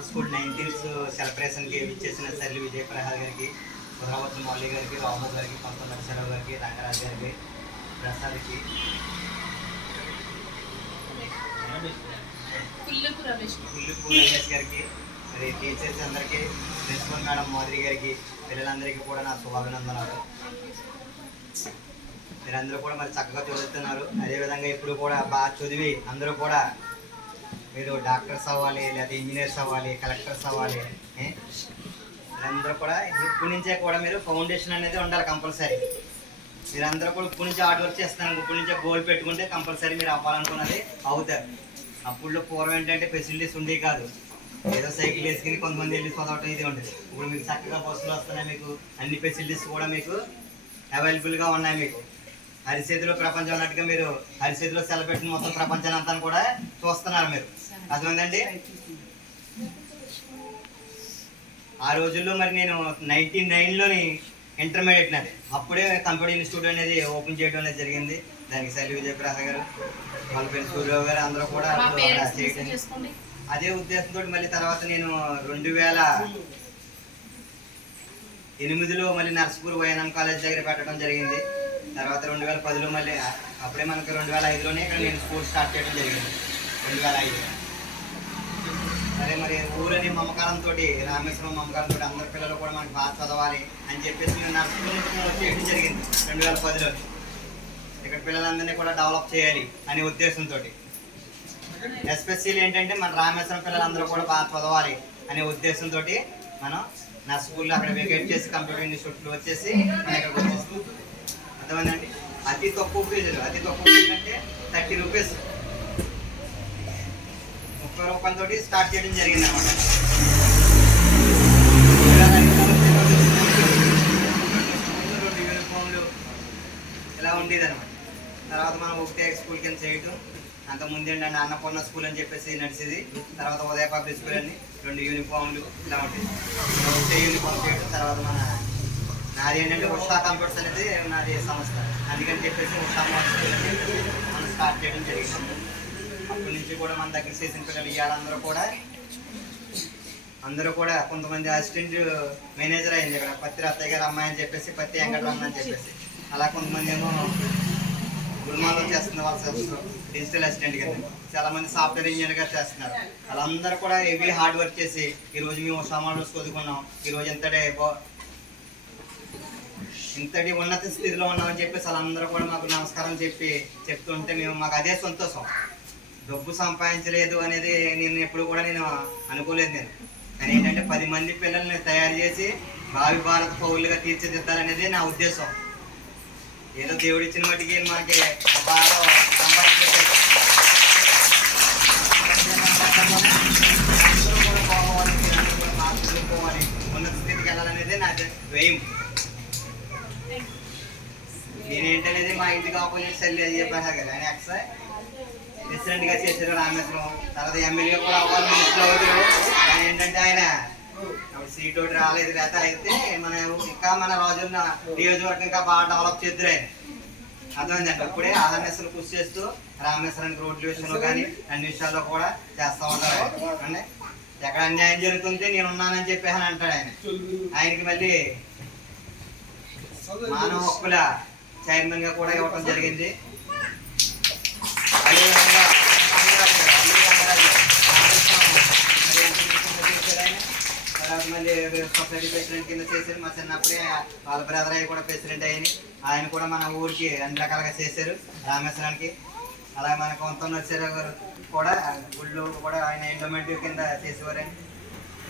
Model school 19th సెలబ్రేషన్కి ఇచ్చేసిన సర్లి విజయ ప్రసాద్ గారికి, కుదరవత్తి మౌలి గారికి, రాము గారికి, పంత నరసరావు గారికి, రంగరాజు గారికి, ప్రసాద్కి, పుల్లుపు రమేష్ గారికి, మరి టీచర్స్ అందరికీ, ప్రిన్సిపల్ మేడం మాధురి గారికి, పిల్లలందరికీ కూడా నా శుభాభినందనాలు. మీరందరూ కూడా మరి చక్కగా చదువుతున్నారు. అదేవిధంగా ఇప్పుడు కూడా బాగా చదివి అందరూ కూడా మీరు డాక్టర్స్ అవ్వాలి, లేదా ఇంజనీర్స్ అవ్వాలి, కలెక్టర్స్ అవ్వాలి. మీరందరూ కూడా ఇప్పటి నుంచే కూడా మీరు ఫౌండేషన్ అనేది ఉండాలి కంపల్సరీ. మీరందరూ కూడా ఇప్పటి నుంచి హార్డ్ వర్క్ చేస్తున్నారు. ఇప్పటి నుంచే గోల్ పెట్టుకుంటే కంపల్సరీ మీరు అవ్వాలనుకున్నది అవుతారు. అప్పుడు పూర్వం ఏంటంటే ఫెసిలిటీస్ ఉండేవి కాదు. ఏదో సైకిల్ వేసుకుని కొంతమంది వెళ్ళి చదవటం ఇది ఉంటుంది. ఇప్పుడు మీకు చక్కగా బస్సులు వస్తున్నాయి, మీకు అన్ని ఫెసిలిటీస్ కూడా మీకు అవైలబుల్గా ఉన్నాయి. మీకు అరిచేతిలో ప్రపంచం అన్నట్టుగా మీరు అరిచేతిలో సెలబ్రేషన్ మొత్తం ప్రపంచాన్ని అంతా కూడా చూస్తున్నారు. మీరు అర్థమైందండి. ఆ రోజుల్లో మరి నేను 99లోని ఇంటర్మీడియట్ నాది. అప్పుడే కంప్యూటర్ ఇన్స్టిట్యూట్ అనేది ఓపెన్ చేయడం అనేది జరిగింది. దానికి సర్లి విజయ ప్రసాద్ గారు, వాళ్ళ పేరు సూర్యరావు గారు అందరూ కూడా చేయడం అదే ఉద్దేశంతో మళ్ళీ తర్వాత నేను 2008లో మళ్ళీ నర్సపూర్ వైఎన్ఎం కాలేజ్ దగ్గర పెట్టడం జరిగింది. తర్వాత 2010లో మళ్ళీ అప్పుడే మనకు 2005లోనే ఇక్కడ నేను స్కూల్ స్టార్ట్ చేయడం జరిగింది. 2005 సరే మరి ఊరని మమకారంతో, రామేశ్వరం మమకారంతో అందరి పిల్లలు కూడా మనకు బాగా చదవాలి అని చెప్పేసి నేను నర్సపూర్ నుంచి చేయడం జరిగింది 2010లో. ఇక్కడ పిల్లలందరినీ కూడా డెవలప్ చేయాలి అనే ఉద్దేశంతో, ఎస్పెషల్లీ ఏంటంటే మన రామేశ్వరం పిల్లలందరూ కూడా బాగా చదవాలి అనే ఉద్దేశంతో మనం నా స్కూల్లో అక్కడ వెకేట్ చేసి కంప్యూటర్ ఇన్స్టిట్యూట్లో వచ్చేసి మనం ఇక్కడికి వచ్చేస్తాం. అర్థమైందండి. అతి తక్కువ ఫీజులు అంటే 30 రూపీస్, 30 రూపాయలతో స్టార్ట్ చేయడం జరిగింది అన్నమాట. యూనిఫామ్లు ఇలా ఉండేది అనమాట. తర్వాత మనం ఒకటే స్కూల్ కింద చేయటం. అంతకుముందు ఏంటంటే అన్నపూర్ణ స్కూల్ అని చెప్పేసి నడిచేది. తర్వాత ఉదయ పబ్లిక్ స్కూల్ అని 2 యూనిఫామ్లు ఇలా ఉంటుంది. ఒకటే యూనిఫామ్ చేయడం. తర్వాత నాది ఏంటంటే ఉషా కంప్యూటర్స్ అనేది నాది సంస్థ. అందుకని చెప్పేసి ఉషా స్కూల్ అని చెప్పేసి మనం స్టార్ట్ చేయడం జరిగింది. అప్పటి నుంచి కూడా మన దగ్గర చేసిన పిల్లలు ఇవాళ అందరూ కూడా కొంతమంది అసిస్టెంట్ మేనేజర్ అయింది. ఇక్కడ పత్తి రత్తయ్య గారు అమ్మాయి అని చెప్పేసి, పత్తి వెంకటరమణ అని చెప్పేసి, అలా కొంతమంది ఏమో గురుమాలో చేస్తున్న వాళ్ళు డిజిటల్ అసిస్టెంట్ కింద, చాలా మంది సాఫ్ట్వేర్ ఇంజనీర్ గా చేస్తున్నారు. వాళ్ళందరూ కూడా హెవీ హార్డ్ వర్క్ చేసి ఈరోజు మేము సామాన్లు చదువుకున్నాం, ఈరోజు ఇంతటి ఉన్నత స్థితిలో ఉన్నామని చెప్పేసి వాళ్ళందరూ కూడా మాకు నమస్కారం చెప్తుంటే మాకు అదే సంతోషం. డబ్బు సంపాదించలేదు అనేది నేను ఎప్పుడు కూడా అనుకోలేదు. కానీ ఏంటంటే 10 మంది పిల్లల్ని తయారు చేసి భావి భారత పౌరులుగా తీర్చిదిద్దాలనేది నా ఉద్దేశం. ఏదో దేవుడు ఇచ్చిన మట్టికి మనకి బాగా సంపాదించాలి, పోవాలి, ఉన్నత స్థితికి వెళ్ళాలనేది నా వ్యయం. నేనేంటనేది మా ఇంటికి ఆపోజిట్ సర్లి విజయ ప్రసాద్ గారు, ఆయన ప్రెసిడెంట్ గా చేశారు రామేశ్వరం. తర్వాత ఎమ్మెల్యే కూడా అవ్వాలి మినిస్టర్ అవుతారు. కానీ ఏంటంటే ఆయన సీట్ ఒకటి రాలేదు. లేకపోతే అయితే ఇంకా మన రోజున్న నియోజకవర్గం ఇంకా బాగా డెవలప్ చేద్దరు ఆయన. అర్థమైందండి. ఇప్పుడే అవేర్నెస్ కృషి చేస్తూ రామేశ్వరానికి రోడ్ల విషయంలో కానీ అన్ని విషయాల్లో కూడా చేస్తూ ఉంటారు. అంటే ఎక్కడ అన్యాయం జరుగుతుంటే నేను ఉన్నానని చెప్పేసి అని అంటాడు ఆయన. ఆయనకి మళ్ళీ మానవ హక్కుల చైర్మన్ గా కూడా ఇవ్వడం జరిగింది. అదేవిధంగా మళ్ళీ సొసైటీ ప్రెసిడెంట్ కింద చేశారు. మా చిన్నప్పుడే వాళ్ళ బ్రదర్ అయ్యి కూడా ప్రెసిడెంట్ అయ్యి ఆయన కూడా మన ఊరికి అన్ని రకాలుగా చేశారు రామేశ్వరానికి. అలాగే మన కొంత నరసరావు గారు కూడా గుళ్ళు కూడా ఆయన ఎండోమెంట్ కింద చేసేవారండి.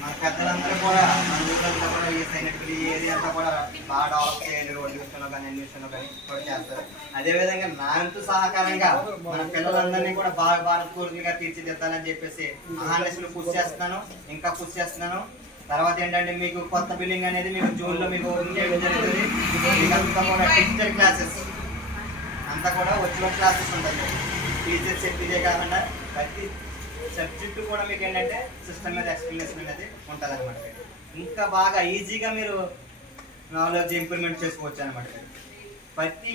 మన పెద్దలందరూ కూడా మన ఊళ్ళో కూడా ఈ సైనికులు ఈ ఏరియా అంతా కూడా బాగా డెవలప్ చేయాలి. రోడ్డు విషయంలో కానీ అన్ని విషయంలో కానీ కూడా చేస్తారు. అదేవిధంగా నా ఎంతో సహకారంగా మన పిల్లలందరినీ కూడా బాగా భారత పౌరులుగా తీర్చిదిద్దాలని చెప్పేసి మహానెస్లు కృషి చేస్తున్నాను, ఇంకా కృషి చేస్తున్నాను. తర్వాత ఏంటంటే మీకు కొత్త బిల్డింగ్ అనేది మీకు జూన్లో మీకు ఓపెన్ చేయడం జరుగుతుంది. మీకంతా కూడా డిజిటల్ క్లాసెస్ అంతా కూడా వర్చువల్ క్లాసెస్ ఉంటుంది. టీచర్స్ చెప్పేదే కాకుండా ప్రతి సబ్జెక్టు కూడా మీకు ఏంటంటే సిస్టమ్ మీద ఎక్స్ప్లెనేషన్ అనేది ఉంటుంది అనమాట. ఇంకా బాగా ఈజీగా మీరు నాలెడ్జ్ ఇంప్రూవ్మెంట్ చేసుకోవచ్చు అనమాట. ప్రతి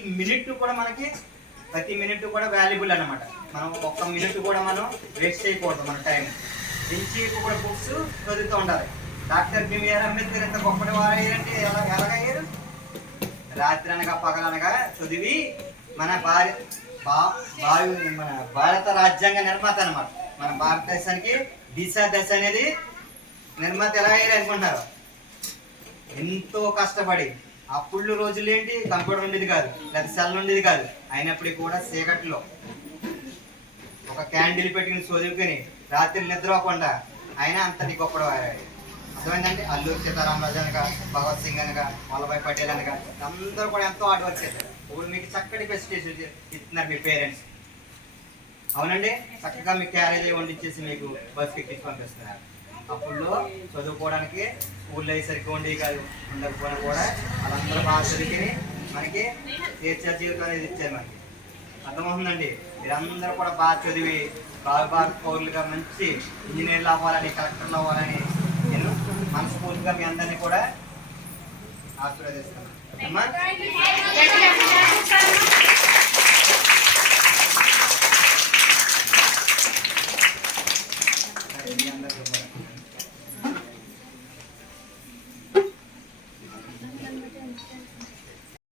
మినిట్ కూడా వాల్యుబుల్ అనమాట. మనం 1 మినిట్ కూడా మనం వేస్ట్ చేయకూడదు మన టైం. నుంచి కూడా బుక్స్ చదువుతూ ఉండాలి. డాక్టర్ బిఆర్ అంబేద్కర్ ఎంత గొప్పటి వారయ్యారంటే ఎలాగయ్యారు? రాత్రి అనగా పగలనగా చదివి మన మన భారత రాజ్యాంగ నిర్మాత అనమాట. మన భారతదేశానికి దశ అనేది నిర్మాత ఎలా అయ్యారు అనుకుంటారు? ఎంతో కష్టపడి అప్పుడు రోజులు ఏంటి, కంప్యూటర్ ఉండేది కాదు, లేదా సెల్ ఉండేది కాదు. అయినప్పటికీ కూడా చీకట్లో ఒక క్యాండిల్ పెట్టుకుని చదువుకుని రాత్రి నిద్రపోకుండా ఆయన అంతటి గొప్పడు. అర్థమైందంటే అల్లూరి సీతారామరాజు అనగా, భగత్ సింగ్ అనగా, వల్లభాయ్ పటేల్ అనగా అందరూ కూడా ఎంతో హార్డ్ వర్క్ చేశారు. ఇప్పుడు మీకు చక్కటి ఫెసిలిటీస్ ఇస్తున్నారు మీ పేరెంట్స్. అవునండి, చక్కగా మీ క్యారేజ్ వండించేసి మీకు బస్కి ఎక్కించి పంపిస్తున్నారు. అప్పుడు చదువుకోవడానికి స్కూల్లో సరిగ్గా ఉండేవి కాదు, ఉండకపోయినా కూడా వాళ్ళందరూ బాగా చదువుకుని మనకి తీర్చే జీవితం అనేది ఇచ్చారు మనకి. అర్థమవుతుందండి? మీరందరూ కూడా బాగా చదివి బాగా పౌరులుగా మంచి ఇంజనీర్లు అవ్వాలని, కలెక్టర్లు అవ్వాలని నేను మనస్ఫూర్తిగా మీ అందరినీ కూడా ఆశీర్వదిస్తున్నాను. మీ అందరికీ